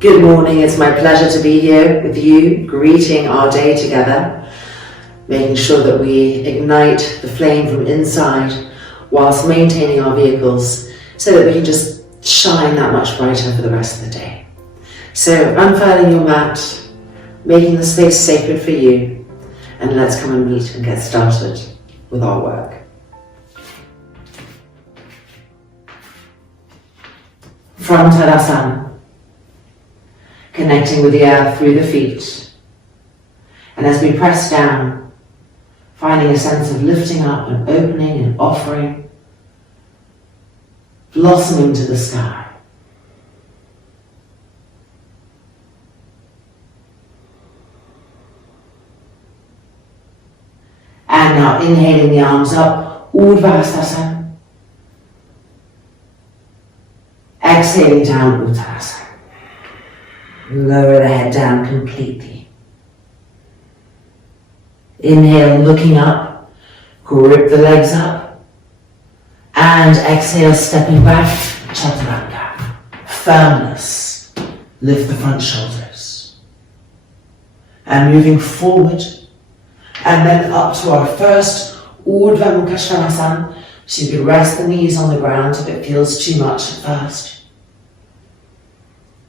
Good morning, it's my pleasure to be here with you, greeting our day together, making sure that we ignite the flame from inside whilst maintaining our vehicles so that we can just shine that much brighter for the rest of the day. So unfurling your mat, making the space sacred for you, and let's come and meet and get started with our work. From Badrasan, connecting with the earth through the feet, and as we press down, finding a sense of lifting up and opening and offering, blossoming to the sky. And now inhaling the arms up, Urdhva. Exhaling down, Uttanasana. Lower the head down completely. Inhale, looking up, grip the legs up. And exhale, stepping back, Chaturanga. Firmness, lift the front shoulders. And moving forward, and then up to our first Urdhva Mukha Svanasana. So you can rest the knees on the ground if it feels too much at first.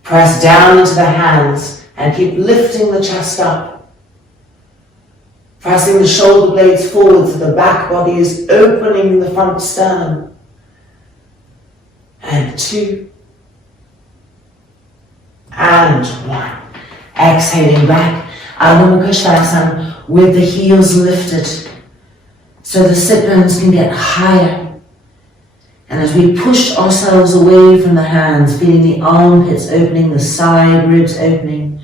Press down into the hands and keep lifting the chest up. Pressing the shoulder blades forward so the back body is opening the front sternum. And 2. And 1. Exhaling back, Urdhva Mukha Svanasana with the heels lifted so the sit bones can get higher. And as we push ourselves away from the hands, feeling the armpits opening, the side ribs opening,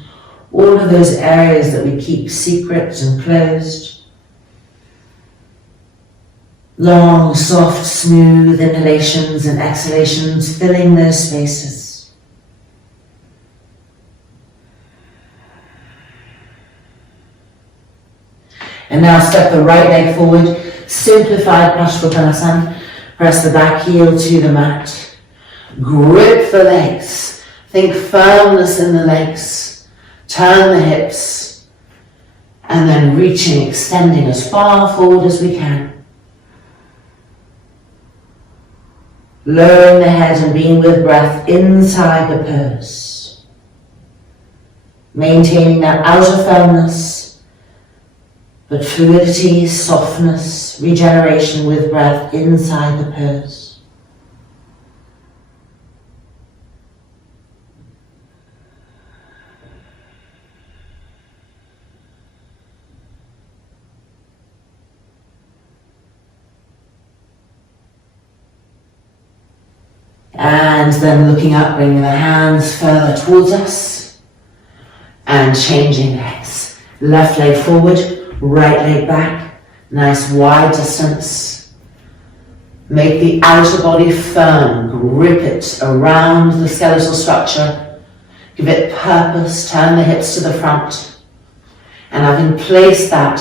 all of those areas that we keep secret and closed. Long, soft, smooth inhalations and exhalations, filling those spaces. And now step the right leg forward, simplified Paschimottanasana. Press the back heel to the mat. Grip the legs. Think firmness in the legs. Turn the hips. And then reaching, extending as far forward as we can. Lowering the head and being with breath inside the pose. Maintaining that outer firmness, but fluidity, softness, regeneration with breath inside the pose. And then looking up, bringing the hands further towards us and changing legs. Left leg forward, right leg back, nice wide distance. Make the outer body firm, grip it around the skeletal structure. Give it purpose, turn the hips to the front. And having placed that,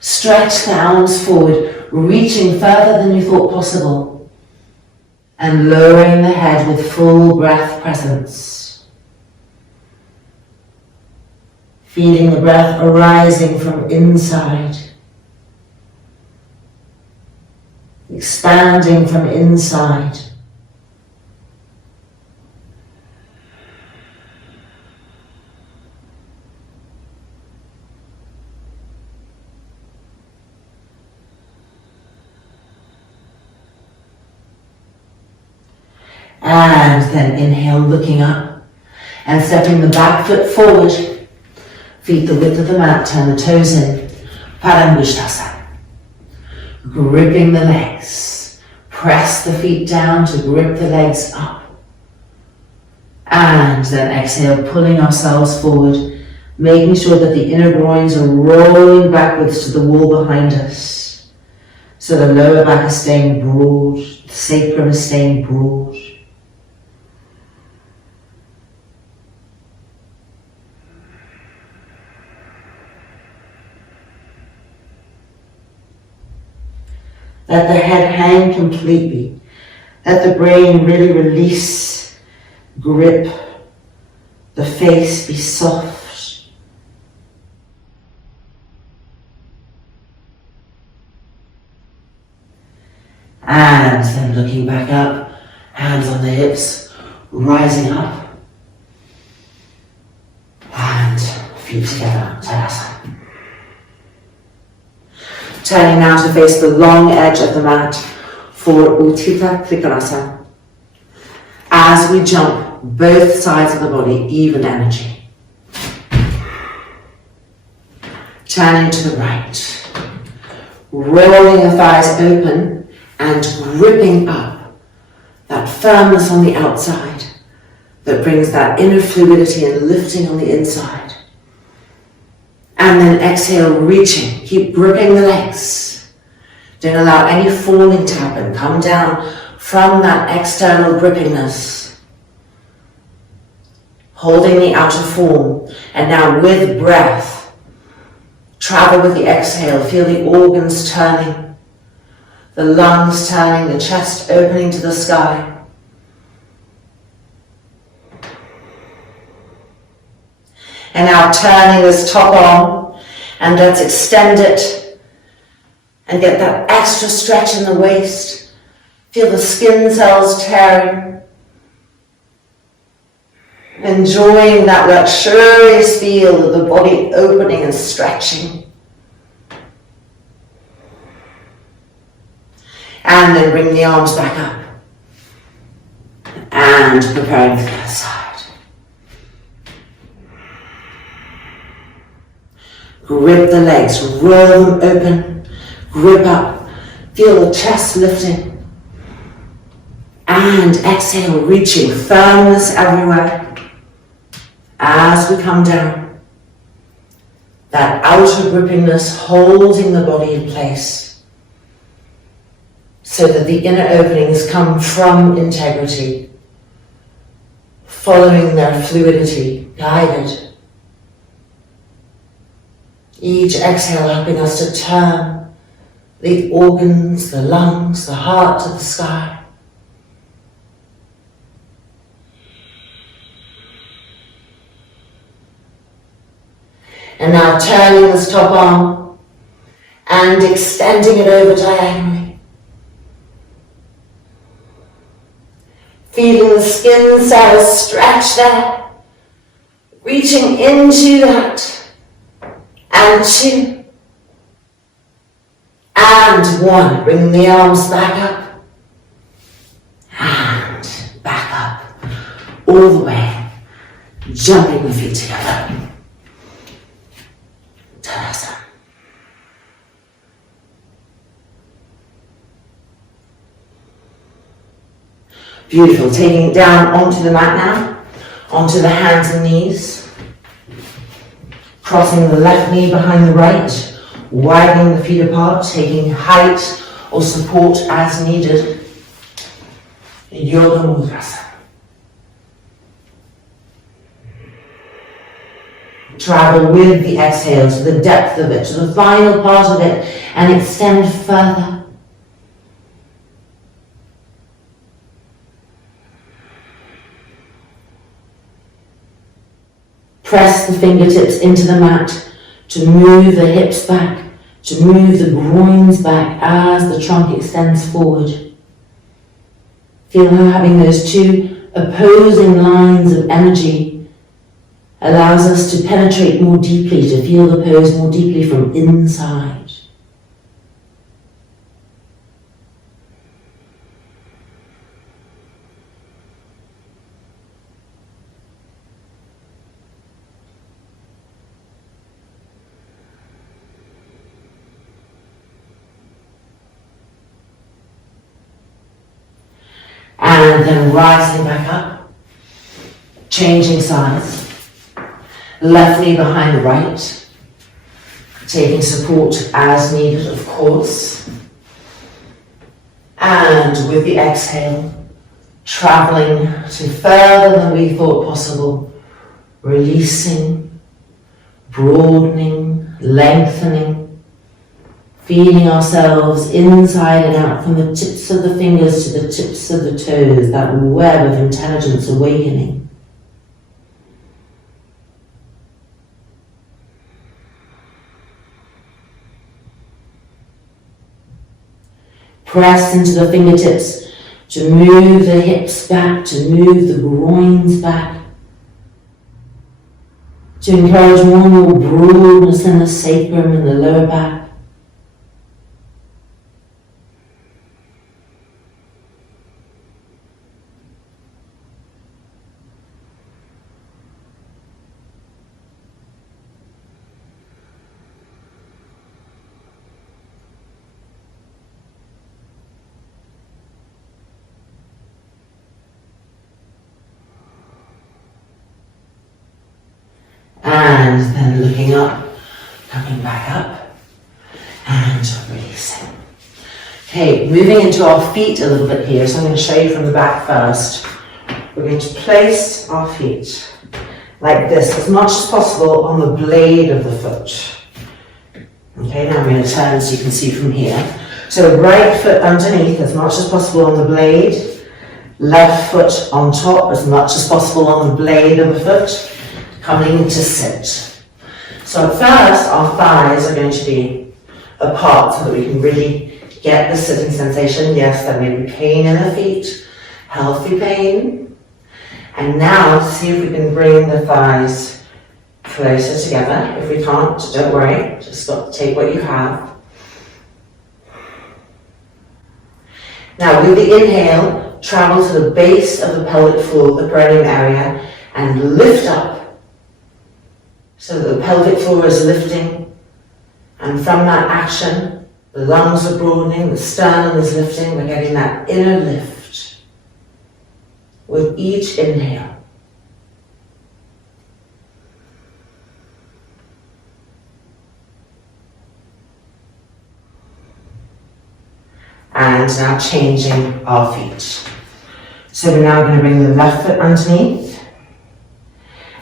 stretch the arms forward, reaching further than you thought possible. And lowering the head with full breath presence. Feeling the breath arising from inside. Expanding from inside. And then inhale, looking up and stepping the back foot forward. Feet the width of the mat, turn the toes in. Parambushtasana. Gripping the legs. Press the feet down to grip the legs up. And then exhale, pulling ourselves forward, making sure that the inner groins are rolling backwards to the wall behind us. So the lower back is staying broad, the sacrum is staying broad. Let the head hang completely. Let the brain really release, grip, the face be soft. And then looking back up, hands on the hips, rising up. And feet together, Badrasan. Turning now to face the long edge of the mat for Utthita Trikonasana. As we jump both sides of the body, even energy. Turning to the right. Rolling the thighs open and gripping up that firmness on the outside that brings that inner fluidity and lifting on the inside. And then exhale, reaching. Keep gripping the legs. Don't allow any falling to happen. Come down from that external grippiness. Holding the outer form. And now with breath, travel with the exhale. Feel the organs turning. The lungs turning, the chest opening to the sky. And now turning this top arm, and let's extend it and get that extra stretch in the waist. Feel the skin cells tearing. Enjoying that luxurious feel of the body opening and stretching. And then bring the arms back up. And preparing for the other side. Grip the legs, roll them open, grip up, feel the chest lifting. And exhale, reaching, firmness everywhere. As we come down, that outer grippiness holding the body in place. So that the inner openings come from integrity, following their fluidity, guided. Each exhale helping us to turn the organs, the lungs, the heart to the sky. And now turning this top arm and extending it over diagonally. Feeling the skin cells stretch there, reaching into that, and two, and one. Bring the arms back up, and back up, all the way, jumping the feet together. Badrasan. Beautiful, taking it down onto the mat now, onto the hands and knees. Crossing the left knee behind the right, widening the feet apart, taking height or support as needed. Yoga Mudras. Travel with the exhale to the depth of it, to the final part of it, and extend further. Press the fingertips into the mat to move the hips back, to move the groins back as the trunk extends forward. Feel how having those two opposing lines of energy allows us to penetrate more deeply, to feel the pose more deeply from inside. And then rising back up, changing sides, left knee behind the right, taking support as needed, of course. And with the exhale, traveling to further than we thought possible, releasing, broadening, lengthening, feeling ourselves inside and out from the tips of the fingers to the tips of the toes, that web of intelligence awakening. Press into the fingertips to move the hips back, to move the groins back, to encourage more and more broadness in the sacrum and the lower back. And then looking up, coming back up, and releasing. Okay, moving into our feet a little bit here, so I'm going to show you from the back first. We're going to place our feet like this, as much as possible on the blade of the foot. Okay, now I'm going to turn so you can see from here. So right foot underneath, as much as possible on the blade, left foot on top, as much as possible on the blade of the foot, coming to sit. So at first, our thighs are going to be apart so that we can really get the sitting sensation. Yes, there may be pain in the feet, healthy pain. And now, see if we can bring the thighs closer together. If we can't, don't worry, just take what you have. Now, with the inhale, travel to the base of the pelvic floor, the perineum area, and lift up. So that the pelvic floor is lifting, and from that action, the lungs are broadening, the sternum is lifting, we're getting that inner lift with each inhale. And now changing our feet. So we're now going to bring the left foot underneath,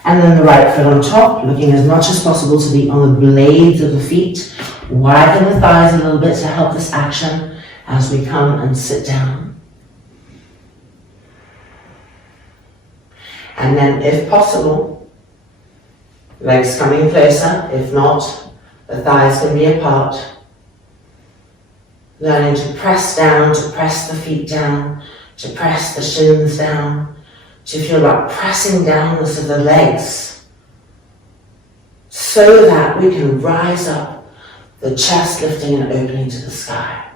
and then the right foot on top, looking as much as possible to be on the blades of the feet. Widen the thighs a little bit to help this action as we come and sit down. And then, if possible, legs coming closer. If not, the thighs can be apart. Learning to press down, to press the feet down, to press the shins down, to feel like pressing downwards of the legs so that we can rise up, the chest lifting and opening to the sky.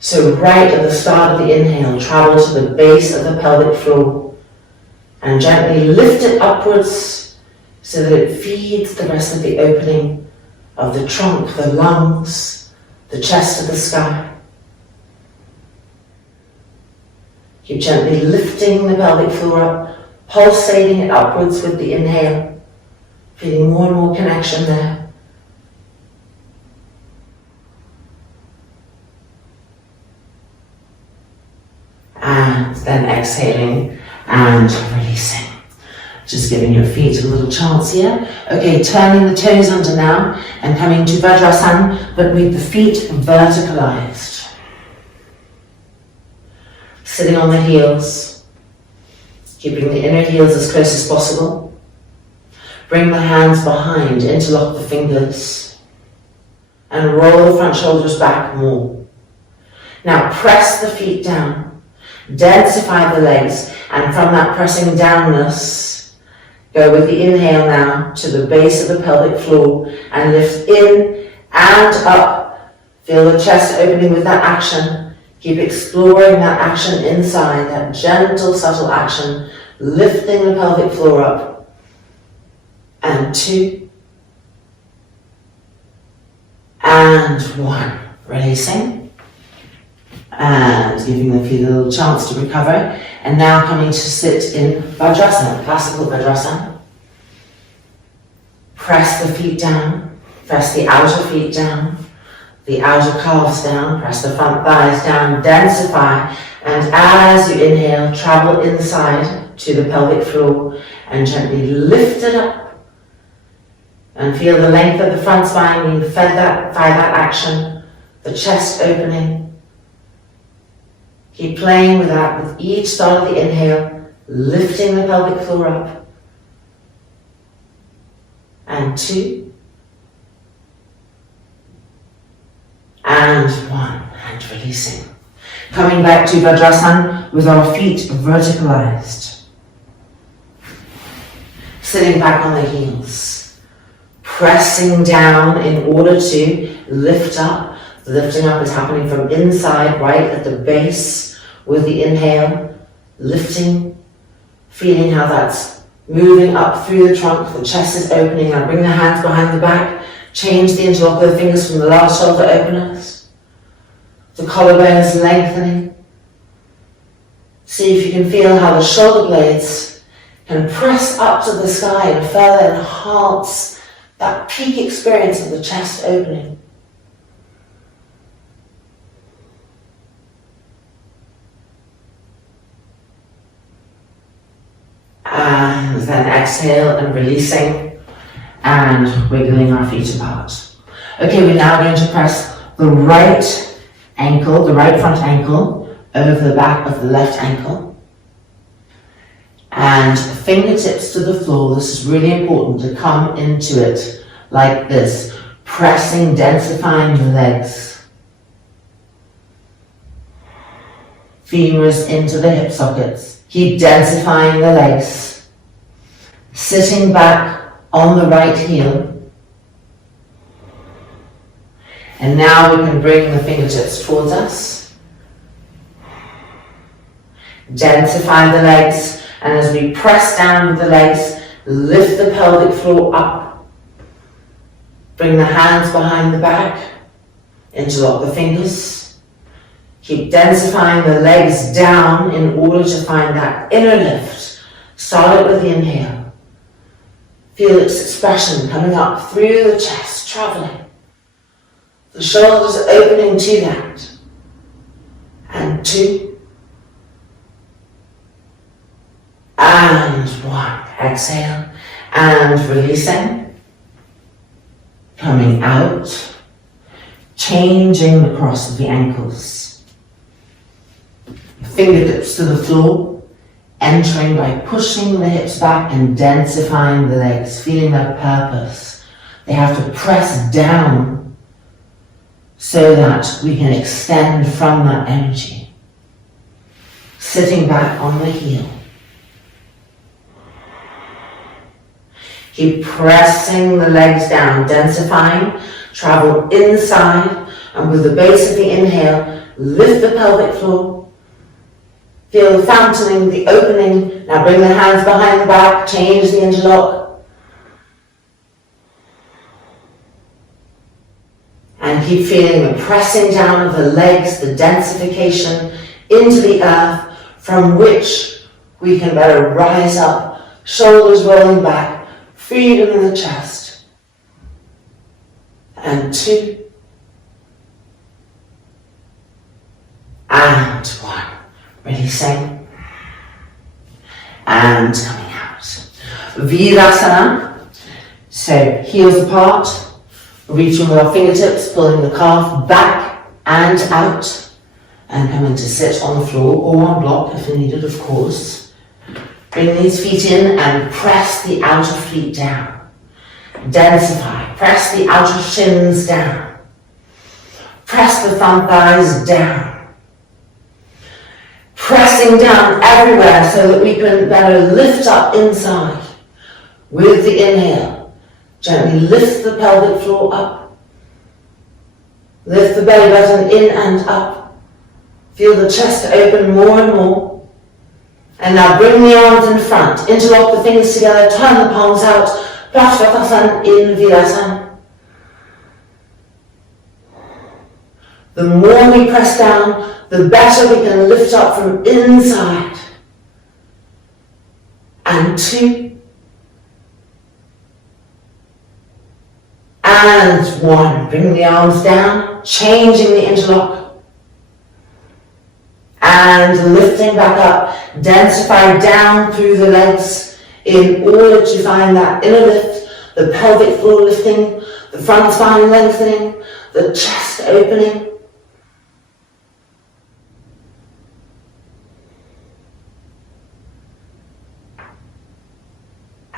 So right at the start of the inhale, travel to the base of the pelvic floor and gently lift it upwards so that it feeds the rest of the opening of the trunk, the lungs, the chest to the sky. Keep gently lifting the pelvic floor up, pulsating it upwards with the inhale, feeling more and more connection there. And then exhaling and releasing. Just giving your feet a little chance here. Okay, turning the toes under now and coming to Badrasan, but with the feet verticalized. Sitting on the heels, keeping the inner heels as close as possible. Bring the hands behind, interlock the fingers, and roll the front shoulders back more. Now press the feet down, densify the legs, and from that pressing downness, go with the inhale now to the base of the pelvic floor and lift in and up. Feel the chest opening with that action. Keep exploring that action inside, that gentle, subtle action, lifting the pelvic floor up. And 2. And 1. Releasing. And giving the feet a little chance to recover. And now coming to sit in Badrasan, classical Badrasan. Press the feet down, press the outer feet down, the outer calves down, press the front thighs down, densify, and as you inhale, travel inside to the pelvic floor and gently lift it up and feel the length of the front spine being fed by that action, the chest opening. Keep playing with that with each start of the inhale, lifting the pelvic floor up. And 2. And 1. and releasing. Coming back to Badrasan with our feet verticalized. Sitting back on the heels. Pressing down in order to lift up. The lifting up is happening from inside, right at the base with the inhale. Lifting, feeling how that's moving up through the trunk, the chest is opening. Now bring the hands behind the back. Change the interlock of the fingers from the last shoulder openers. The collarbone is lengthening. See if you can feel how the shoulder blades can press up to the sky and further enhance that peak experience of the chest opening. And then exhale and releasing and wiggling our feet apart. Okay, we're now going to press the right ankle, the right front ankle, over the back of the left ankle. And fingertips to the floor. This is really important to come into it like this, pressing, densifying the legs. Femurs into the hip sockets. Keep densifying the legs. Sitting back on the right heel. And now we can bring the fingertips towards us. Densify the legs. And as we press down with the legs, lift the pelvic floor up. Bring the hands behind the back. Interlock the fingers. Keep densifying the legs down in order to find that inner lift. Start it with the inhale. Feel its expression coming up through the chest, traveling. The shoulders opening to that. And 2. And 1. Exhale. And releasing. Coming out. Changing the cross of the ankles. Fingertips to the floor, entering by pushing the hips back and densifying the legs, feeling their purpose. They have to press down so that we can extend from that energy. Sitting back on the heel. Keep pressing the legs down, densifying, travel inside, and with the base of the inhale, lift the pelvic floor. Feel the fountaining, the opening. Now bring the hands behind the back, change the interlock. And keep feeling the pressing down of the legs, the densification into the earth, from which we can better rise up, shoulders rolling back, freedom in the chest. And 2. And 1. Releasing and coming out. Virasana. So heels apart, reaching with our fingertips, pulling the calf back and out, and coming to sit on the floor or on block if needed, of course. Bring these feet in and press the outer feet down. Densify. Press the outer shins down. Press the front thighs down. Pressing down everywhere so that we can better lift up inside. With the inhale, gently lift the pelvic floor up. Lift the belly button in and up. Feel the chest open more and more. And now bring the arms in front. Interlock the fingers together, turn the palms out. Badrasan in Virasana. The more we press down, the better we can lift up from inside. And 2. And 1. Bring the arms down, changing the interlock. And lifting back up, densify down through the legs in order to find that inner lift, the pelvic floor lifting, the front spine lengthening, the chest opening.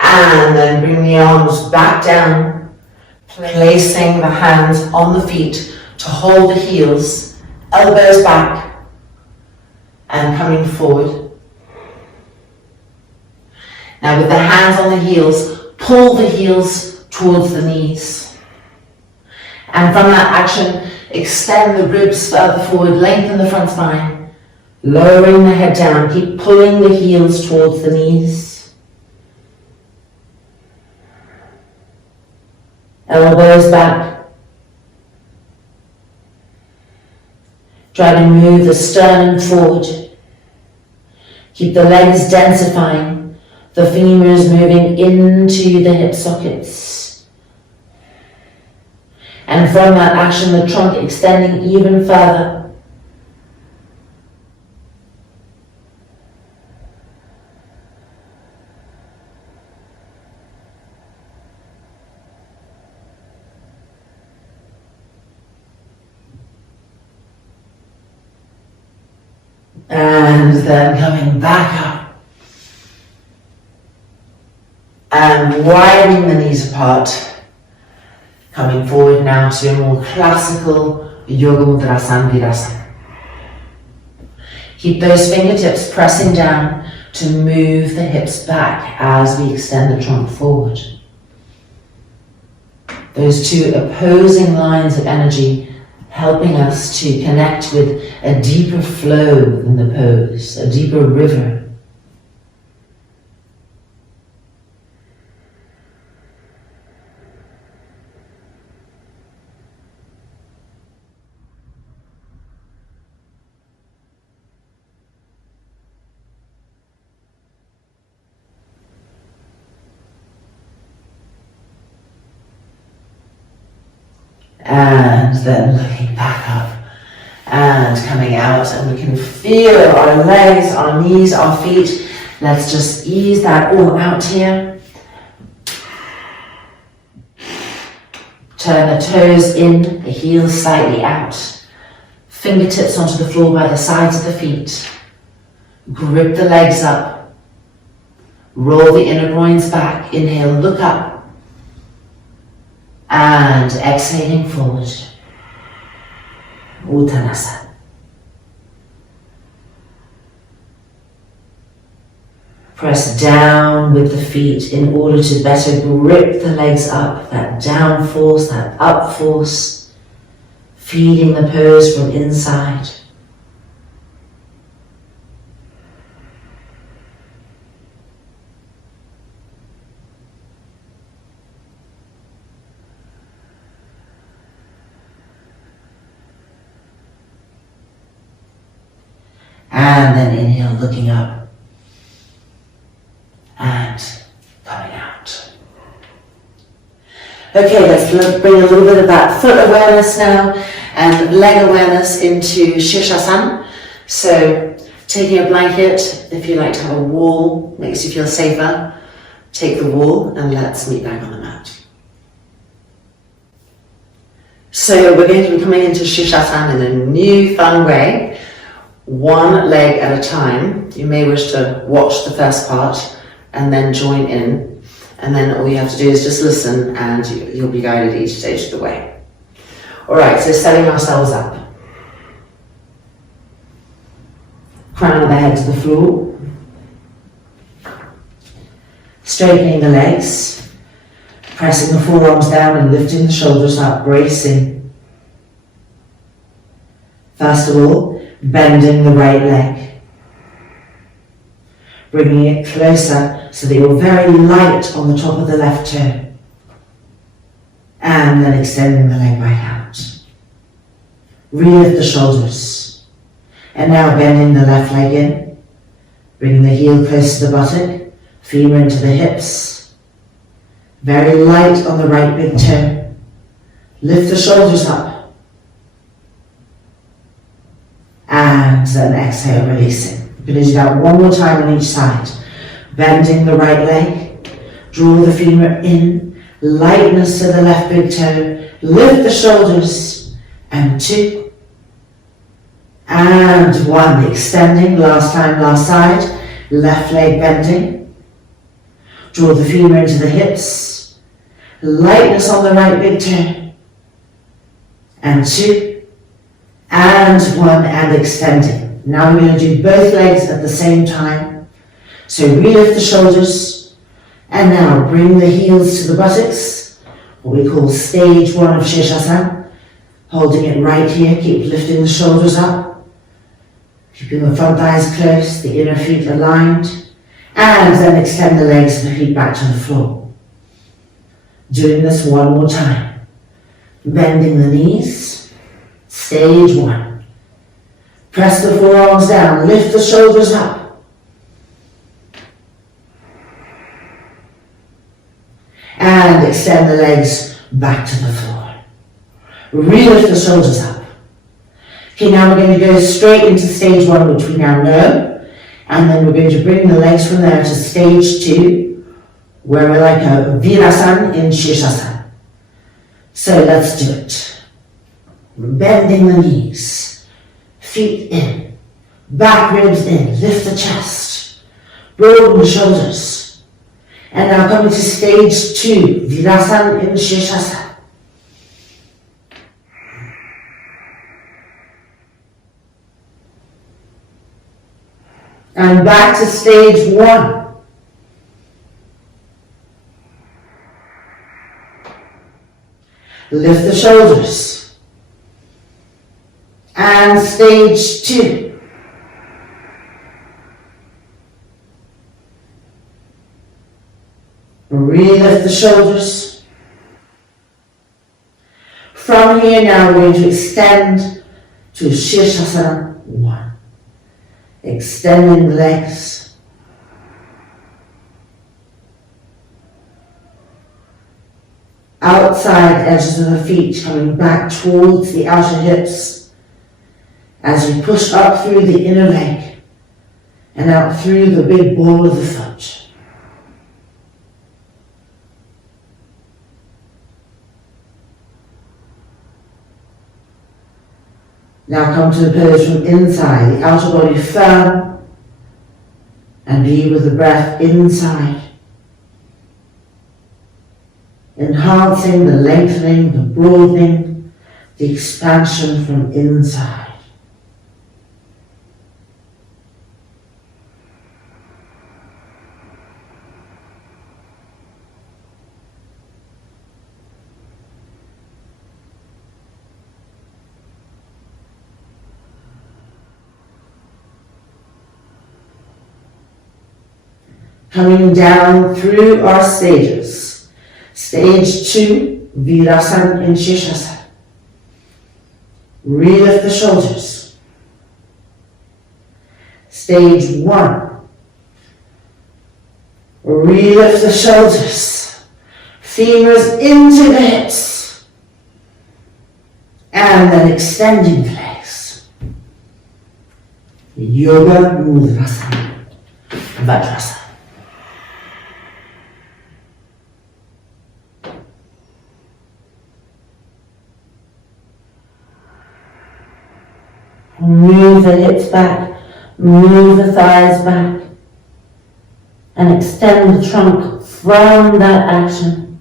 And then bring the arms back down, placing the hands on the feet to hold the heels elbows back and coming forward. Now with the hands on the heels, pull the heels towards the knees. And from that action, extend the ribs further forward, lengthen the front spine, lowering the head down, keep pulling the heels towards the knees. Elbows back. Try to move the sternum forward. Keep the legs densifying, the femurs moving into the hip sockets. And from that action, the trunk extending even further. And then coming back up and widening the knees apart, coming forward now to a more classical Yoga Mudra Badrasan. Keep those fingertips pressing down to move the hips back as we extend the trunk forward. Those two opposing lines of energy helping us to connect with a deeper flow in the pose, a deeper river. And then looking back up and coming out, and we can feel our legs, our knees, our feet. Let's just ease that all out here. Turn the toes in, the heels slightly out. Fingertips onto the floor by the sides of the feet. Grip the legs up. Roll the inner groins back. Inhale, look up. And exhaling forward. Uttanasana. Press down with the feet in order to better grip the legs up. That down force, that up force. Feeding the pose from inside. And then inhale, looking up and coming out. Okay, let's bring a little bit of that foot awareness now and leg awareness into Sirsasana. So taking a blanket, if you like to have a wall, makes you feel safer, take the wall and let's meet back on the mat. So we're going to be coming into Sirsasana in a new fun way. One leg at a time. You may wish to watch the first part and then join in, and then all you have to do is just listen and you'll be guided each stage of the way. Alright, so setting ourselves up. Crown of the head to the floor. Straightening the legs. Pressing the forearms down and lifting the shoulders up, bracing. First of all, bending the right leg. Bringing it closer so that you're very light on the top of the left toe. And then extending the leg back out. Relift the shoulders. And now bending the left leg in. Bringing the heel close to the buttock. Femur into the hips. Very light on the right big toe. Lift the shoulders up. And then exhale, releasing. We're going to do that one more time on each side. Bending the right leg. Draw the femur in. Lightness to the left big toe. Lift the shoulders. And 2. And 1. Extending. Last time, last side. Left leg bending. Draw the femur into the hips. Lightness on the right big toe. And 2. And one, and extending. Now we're going to do both legs at the same time. So re-lift the shoulders, and now bring the heels to the buttocks, what we call stage 1 of Sirsasana. Holding it right here, keep lifting the shoulders up, keeping the front thighs close, the inner feet aligned, and then extend the legs and the feet back to the floor. Doing this one more time. Bending the knees, stage 1. Press the forearms down, lift the shoulders up. And extend the legs back to the floor. Re-lift the shoulders up. Okay, now we're going to go straight into stage 1, which we now know. And then we're going to bring the legs from there to stage 2, where we're like a Badrasan in Sirsasana. So let's do it. Bending the knees, feet in, back ribs in, lift the chest, broaden the shoulders. And now coming to stage 2, Badrasan in Sirsasana. And back to stage 1. Lift the shoulders. And stage 2. Re-lift the shoulders. From here now we're going to extend to Sirsasana 1. Extending the legs. Outside edges of the feet coming back towards the outer hips as we push up through the inner leg and out through the big ball of the foot. Now come to the pose from inside, the outer body firm, and be with the breath inside. Enhancing the lengthening, the broadening, the expansion from inside. Coming down through our stages. Stage 2, Badrasan in Sirsasana. Re-lift the shoulders. Stage 1. Re-lift the shoulders. Femurs into the hips. And then extending the legs. Yoga Mudrasana. Badrasan. Move the hips back, move the thighs back, and extend the trunk from that action.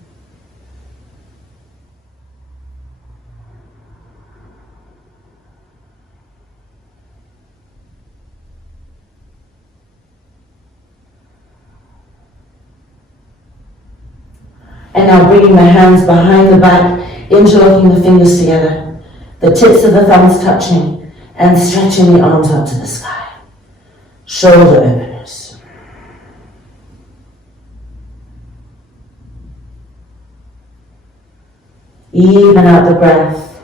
And now bringing the hands behind the back, interlocking the fingers together, the tips of the thumbs touching, and stretching the arms up to the sky. Shoulder openers. Even out the breath.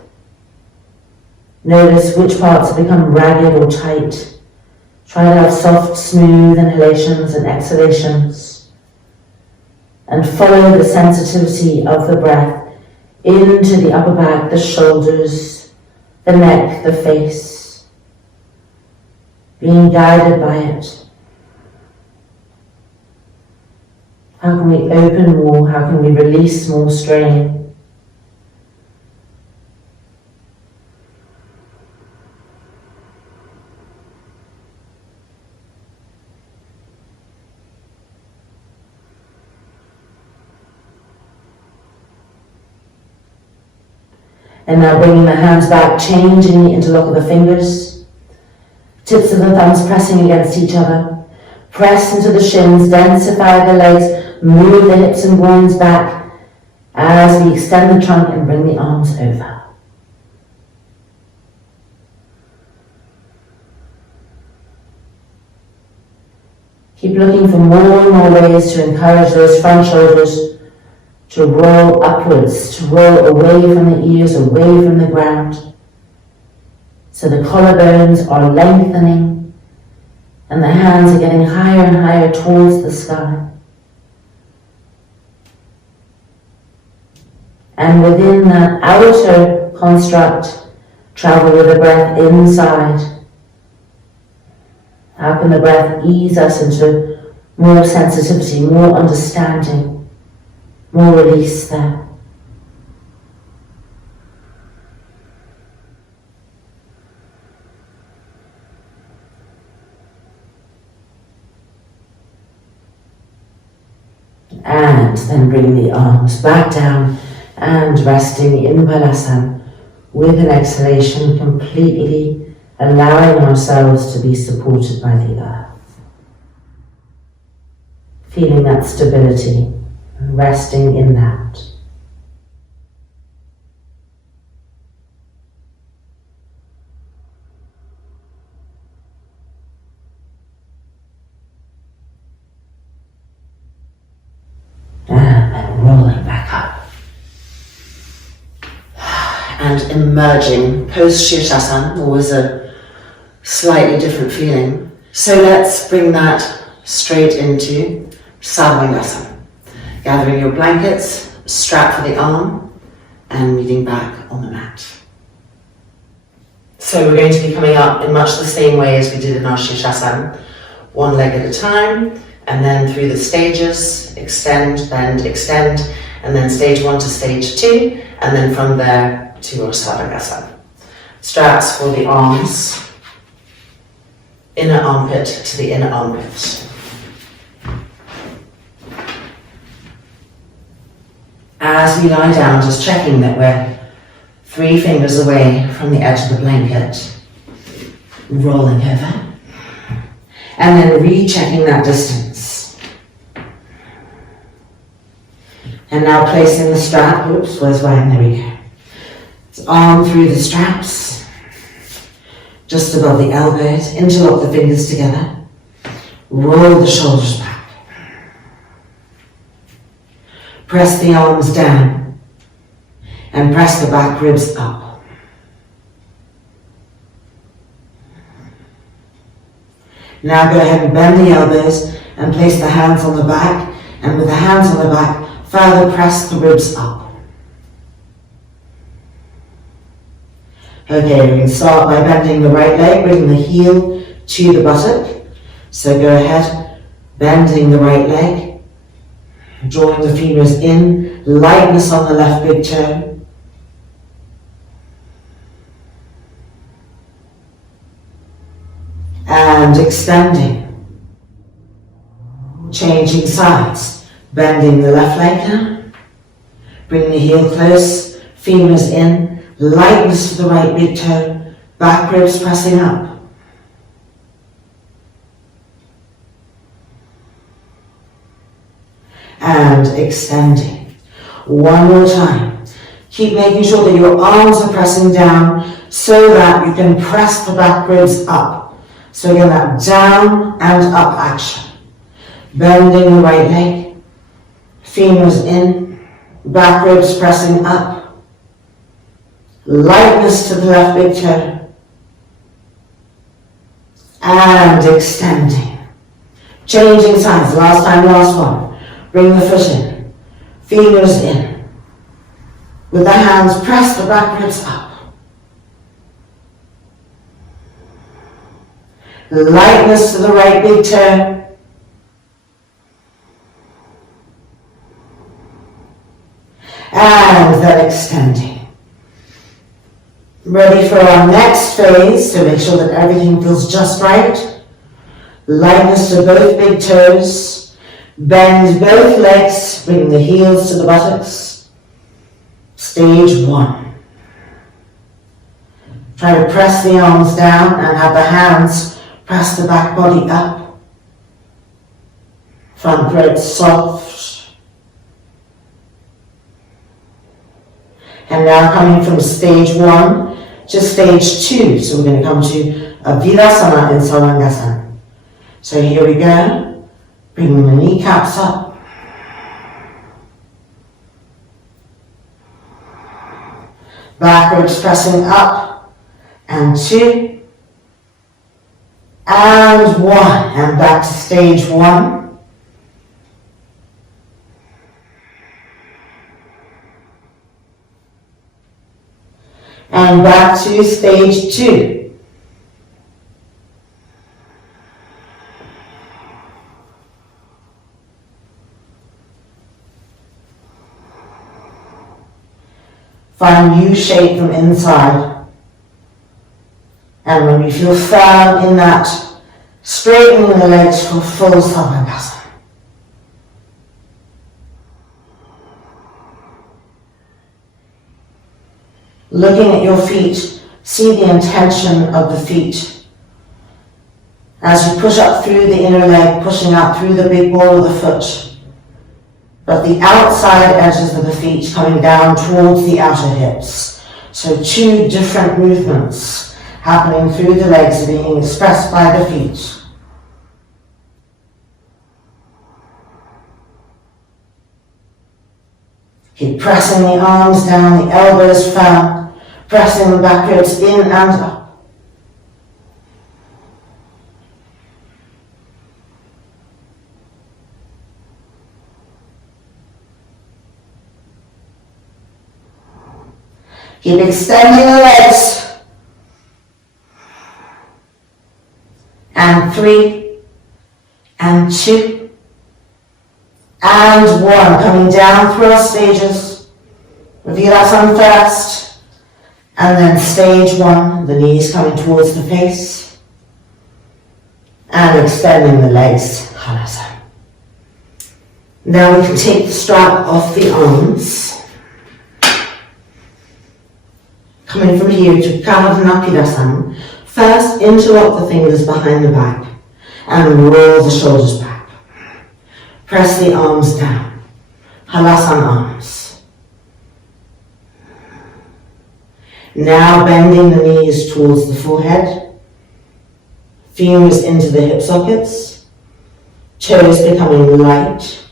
Notice which parts have become ragged or tight. Try to have soft, smooth inhalations and exhalations. And follow the sensitivity of the breath into the upper back, the shoulders, the neck, the face. Being guided by it. How can we open more? How can we release more strain? And now bringing the hands back, changing the interlock of the fingers. Tips of the thumbs pressing against each other. Press into the shins, densify the legs, move the hips and groins back as we extend the trunk and bring the arms over. Keep looking for more and more ways to encourage those front shoulders to roll upwards, to roll away from the ears, away from the ground. So the collarbones are lengthening and the hands are getting higher and higher towards the sky. And within that outer construct, travel with the breath inside. How can the breath ease us into more sensitivity, more understanding, more release there? And then bring the arms back down and resting in Badrasan with an exhalation, completely allowing ourselves to be supported by the earth. Feeling that stability, resting in that. And then rolling back up. And emerging post Sirsasana, always a slightly different feeling. So let's bring that straight into Sarvangasana. Gathering your blankets, strap for the arm, and meeting back on the mat. So we're going to be coming up in much the same way as we did in our Sirsasana. One leg at a time, and then through the stages, extend, bend, extend, and then stage 1 to stage 2, and then from there to our Savasana. Straps for the arms, inner armpit to the inner armpit. As we lie down, just checking that we're 3 fingers away from the edge of the blanket, rolling over, and then rechecking that distance. And now placing the strap, oops, where's mine? There we go. Arm through the straps, just above the elbows, interlock the fingers together, roll the shoulders back. Press the arms down and press the back ribs up. Now go ahead and bend the elbows and place the hands on the back, and with the hands on the back, further press the ribs up. Okay, we can start by bending the right leg, bringing the heel to the buttock. So go ahead, bending the right leg, drawing the femurs in, lightness on the left big toe. And extending, changing sides, bending the left leg now, bring the heel close, femurs in, lightness to the right big toe, back ribs pressing up. And extending. One more time. Keep making sure that your arms are pressing down so that you can press the back ribs up. So again, that down and up action. Bending the right leg, femurs in, back ribs pressing up. Lightness to the left big toe. And extending. Changing sides. Last time, last one. Bring the foot in. Fingers in. With the hands, press the back ribs up. Lightness to the right big toe. And then extending. Ready for our next phase, so make sure that everything feels just right. Lightness to both big toes. Bend both legs, bring the heels to the buttocks. Stage 1. Try to press the arms down and have the hands press the back body up. Front thread soft. And now coming from stage 1 to stage 2. So we're going to come to Badrasan and Sarvangasana. So here we go. Bring the kneecaps up. Backwards pressing up. And 2. And 1. And back to stage 1. And back to stage 2. Find U-shape from inside. And when you feel firm in that, straightening the legs for full Savasana. Looking at your feet, see the intention of the feet. As you push up through the inner leg, pushing out through the big ball of the foot. But the outside edges of the feet coming down towards the outer hips. So 2 different movements happening through the legs being expressed by the feet. Keep pressing the arms down, the elbows firm, pressing them backwards, in and up. Keep extending the legs. And 3, and 2, and 1. Coming down through our stages. Badrasan first, and then stage 1. The knees coming towards the face. And extending the legs. Halasana. Now we can take the strap off the arms. Coming from here to Badrasan. First, interlock the fingers behind the back and roll the shoulders back. Press the arms down. Halasana arms. Now bending the knees towards the forehead. Fingers into the hip sockets. Toes becoming light.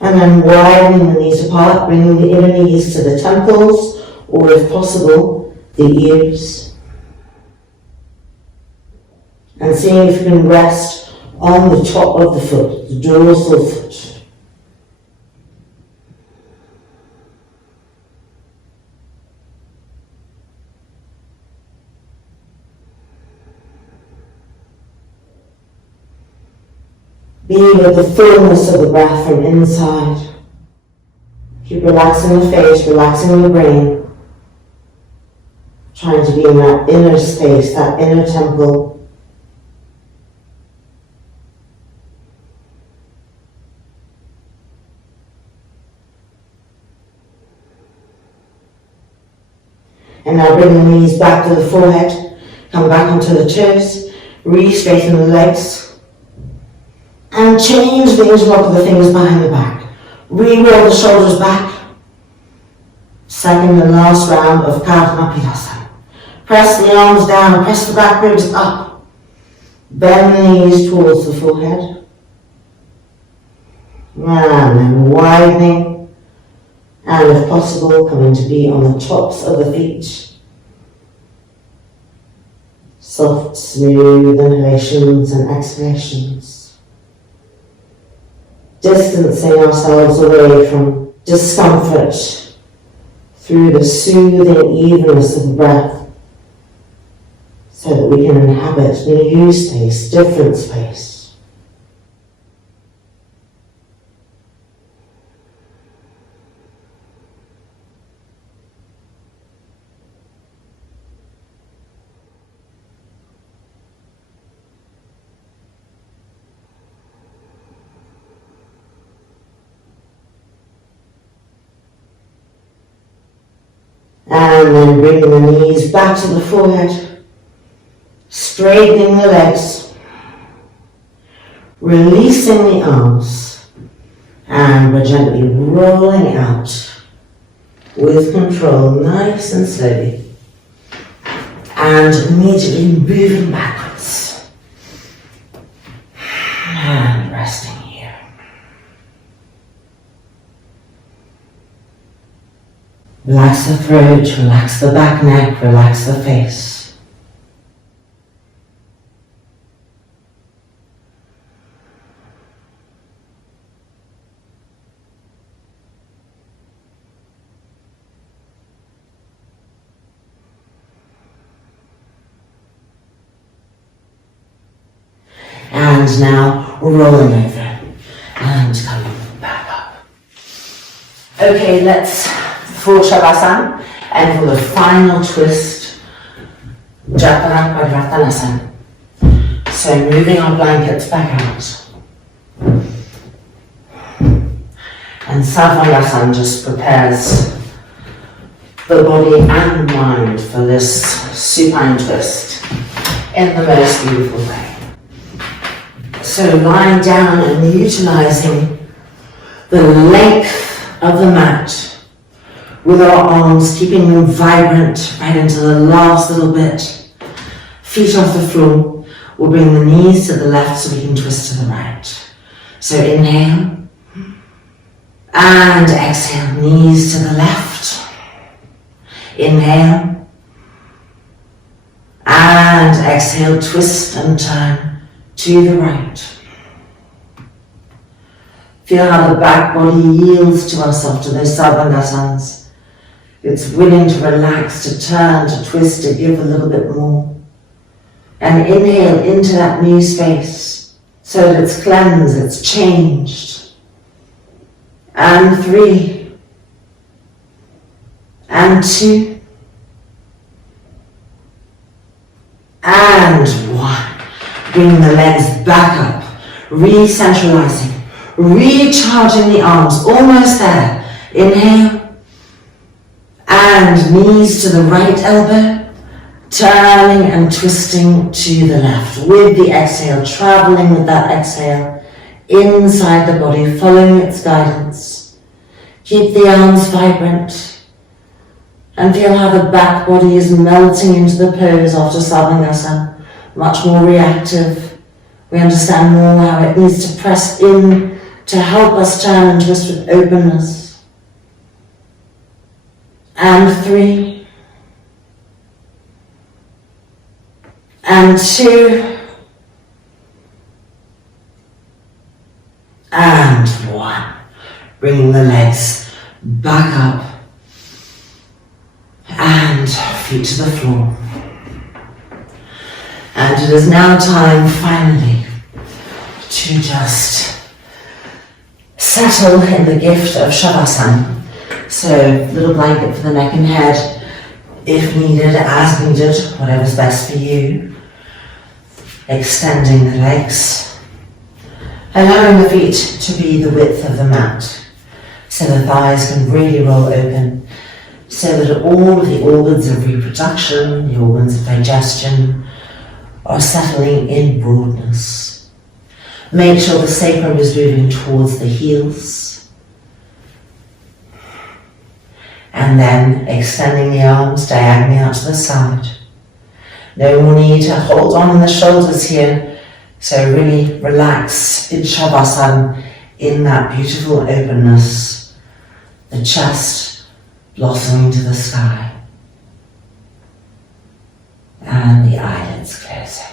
And then widening the knees apart, bringing the inner knees to the temples, or if possible, the ears. And seeing if you can rest on the top of the foot, the dorsal foot. Being with the fullness of the breath from inside. Keep relaxing the face, relaxing the brain. Trying to be in that inner space, that inner temple. And now bring the knees back to the forehead, come back onto the toes, re-straighten the legs, and change the interlock of the fingers behind the back. Re-roll the shoulders back. Second and last round of Badrasan. Press the arms down, press the back ribs up. Bend the knees towards the forehead. And then widening. And if possible, coming to be on the tops of the feet. Soft, smooth inhalations and exhalations. Distancing ourselves away from discomfort through the soothing evenness of the breath so that we can inhabit new space, different space. And then bringing the knees back to the forehead, straightening the legs, releasing the arms, and we're gently rolling out with control, nice and slowly, and immediately moving backwards and resting here. Relax the throat, relax the back neck, relax the face. And now rolling over and coming back up. Okay, let's, for Savasana, and for the final twist, Badrasan. So moving our blankets back out. And Sarvangasana just prepares the body and the mind for this supine twist in the most beautiful way. So lying down and utilising the length of the mat with our arms, keeping them vibrant right into the last little bit. Feet off the floor. We'll bring the knees to the left so we can twist to the right. So inhale and exhale, knees to the left. Inhale and exhale, twist and turn to the right. Feel how the back body yields to us after those Sarvangasanas. It's willing to relax, to turn, to twist, to give a little bit more. And inhale into that new space so that it's cleansed, it's changed. And 3. And 2. And 1. Bring the legs back up, re-centralizing, recharging the arms, almost there. Inhale, and knees to the right elbow, turning and twisting to the left. With the exhale, traveling with that exhale inside the body, following its guidance. Keep the arms vibrant, and feel how the back body is melting into the pose after Sarvangasana. Much more reactive. We understand more how it needs to press in to help us turn and twist with openness. And 3. And 2. And 1. Bringing the legs back up and feet to the floor. And it is now time, finally, to just settle in the gift of Savasana. So, little blanket for the neck and head, if needed, as needed, whatever's best for you. Extending the legs. Allowing the feet to be the width of the mat, so the thighs can really roll open, so that all of the organs of reproduction, the organs of digestion, are settling in broadness. Make sure the sacrum is moving towards the heels. And then extending the arms diagonally out to the side. No more need to hold on in the shoulders here. So really relax in Shavasana in that beautiful openness. The chest blossoming to the sky. And the eyelids closing.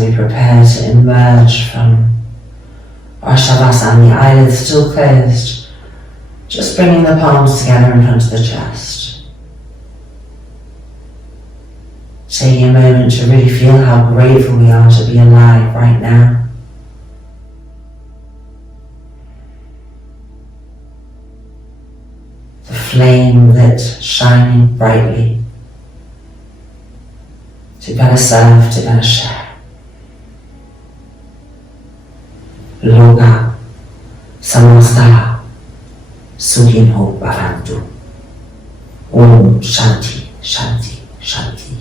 as we prepare to emerge from our Savasana, the eyelids still closed, just bringing the palms together in front of the chest. Taking a moment to really feel how grateful we are to be alive right now. The flame lit, shining brightly, to better serve, to better share. Loga, Namaskar, Sukhin ho bhavantu. Om Shanti, Shanti, Shanti.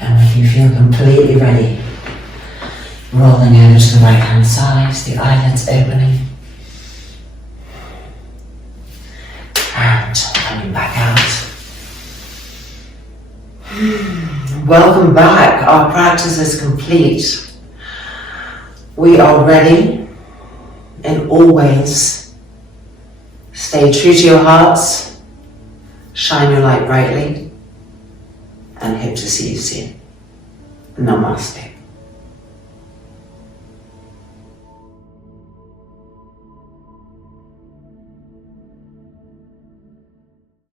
And when you feel completely ready, rolling over to the right hand side, the eyelids opening. And coming back out. Welcome back. Our practice is complete. We are ready, and always stay true to your hearts, shine your light brightly, and hope to see you soon. Namaste.